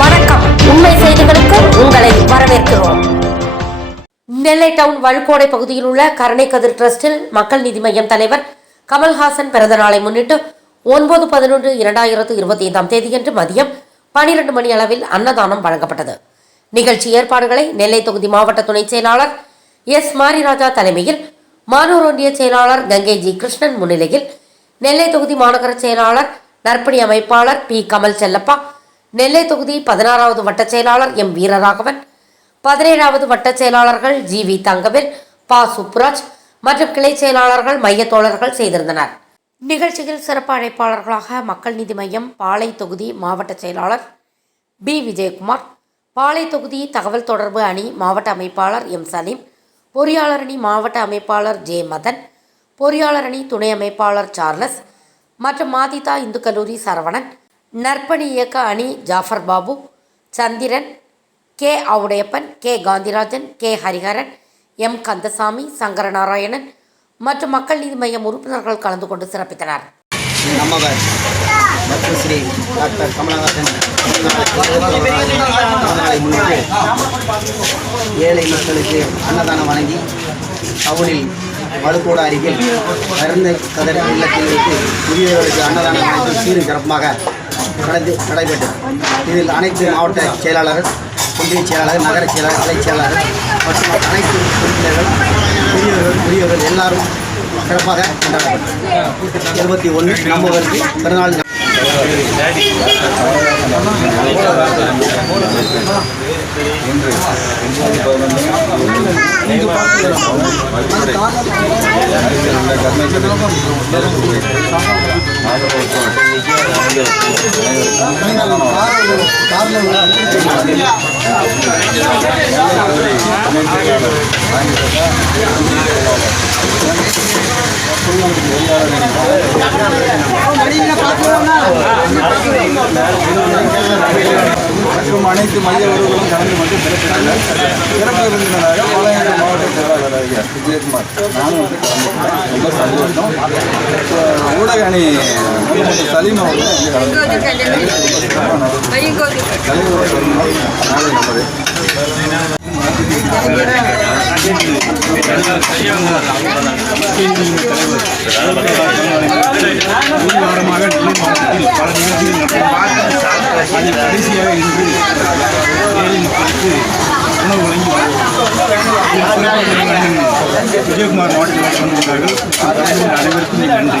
வணக்கம். உண்மை செய்திகளுக்கு உங்களை வரவேற்கிறோம். நெல்லை டவுன் வழுக்கோடை பகுதியில் உள்ள கருணை கதிர் டிரஸ்டில் மக்கள் நீதி மையம் தலைவர் கமல்ஹாசன் பிறந்த நாளை முன்னிட்டு ஒன்பது பதினொன்று இரண்டாயிரத்து இருபத்தி ஐந்தாம் தேதியன்று மதியம் பனிரெண்டு மணி அளவில் அன்னதானம் வழங்கப்பட்டது. நிகழ்ச்சி ஏற்பாடுகளை நெல்லை தொகுதி மாவட்ட துணை செயலாளர் எஸ் மாரிராஜா தலைமையில் மானூர் ஒன்றிய செயலாளர் கங்கை ஜி கிருஷ்ணன் முன்னிலையில் நெல்லை தொகுதி மாநகர செயலாளர் நற்பணி அமைப்பாளர் பி கமல் செல்லப்பா நெல்லை தொகுதி பதினாறாவது வட்டச் செயலாளர் எம் வீரராகவன் பதினேழாவது வட்டச் செயலாளர்கள் ஜி வி தங்கவேல் பா சுப்புராஜ் மற்றும் கிளை செயலாளர்கள் மைய தோழர்கள் செய்திருந்தனர். நிகழ்ச்சியில் சிறப்பு அழைப்பாளர்களாக மக்கள் நீதி மையம் பாலை தொகுதி மாவட்ட செயலாளர் பி விஜயகுமார் பாலை தொகுதி தகவல் தொடர்பு அணி மாவட்ட அமைப்பாளர் எம் சலீம் பொறியாளர் அணி மாவட்ட அமைப்பாளர் ஜே மதன் பொறியாளர் அணி துணை அமைப்பாளர் சார்லஸ் மற்றும் மாதிதா இந்து கல்லூரி சரவணன் நற்பணி இயக்க அணி Jafar Babu Chandran K Avudaiyappan K Gandhirajan K Hariharan M Kandasamy Sankaranarayanan மற்றும் மக்கள் நீதி மையம் உறுப்பினர்கள் கலந்து கொண்டு சிறப்பித்தனர். நம்மவர் ஸ்ரீ டாக்டர் கமலஹாசன் பிறந்தநாளை முன்னிட்டு ஏழை மக்களுக்கு அன்னதானம் வழங்கி அவரில் மழுக்கூட அருகில் மருந்து கதர் இல்லத்தில் வைத்து முதியவர்களுக்கு அன்னதானம் வழங்கி சீரும் சிறப்பாக நடந்து நடைபெற்றது. இதில் அனைத்து மாவட்ட செயலாளர்கள் ஒன்றிய செயலாளர் நகர செயலாளர் கலை செயலாளர் மற்றும் அனைத்து உறுப்பினர்கள் பெரியவர்கள் பெரியவர்கள் எல்லாரும் சிறப்பாக கொண்டாடப்பட்டது இருபத்தி ஒன்று நம்பவருக்கு பிறநாள் வாங்கி மற்றும் அனைத்து மைய உறவுகளும் கலந்து கொண்டு சிறப்பித்தனர் சிறப்பு விருந்தினராக பாளையங்கோட்டை மாவட்ட செயலாளர் ஐயா விஜயகுமார். நானும் வந்து கலந்துக்கிட்டேன். ரொம்ப சந்தோஷம். ஊடக அணி சலீம் அவர்கள் இங்கே தலைவர் நாளை நமது ஒரு வாரமாக நெல்லை மாவட்டத்தில் பல நிகழ்ச்சிகள் நடத்தப்பட்டு அதில் கடைசியாக இன்று ஏழை மக்களுக்கு உணவு வழங்கி விஜயகுமார் அனைவருக்கும் நன்றி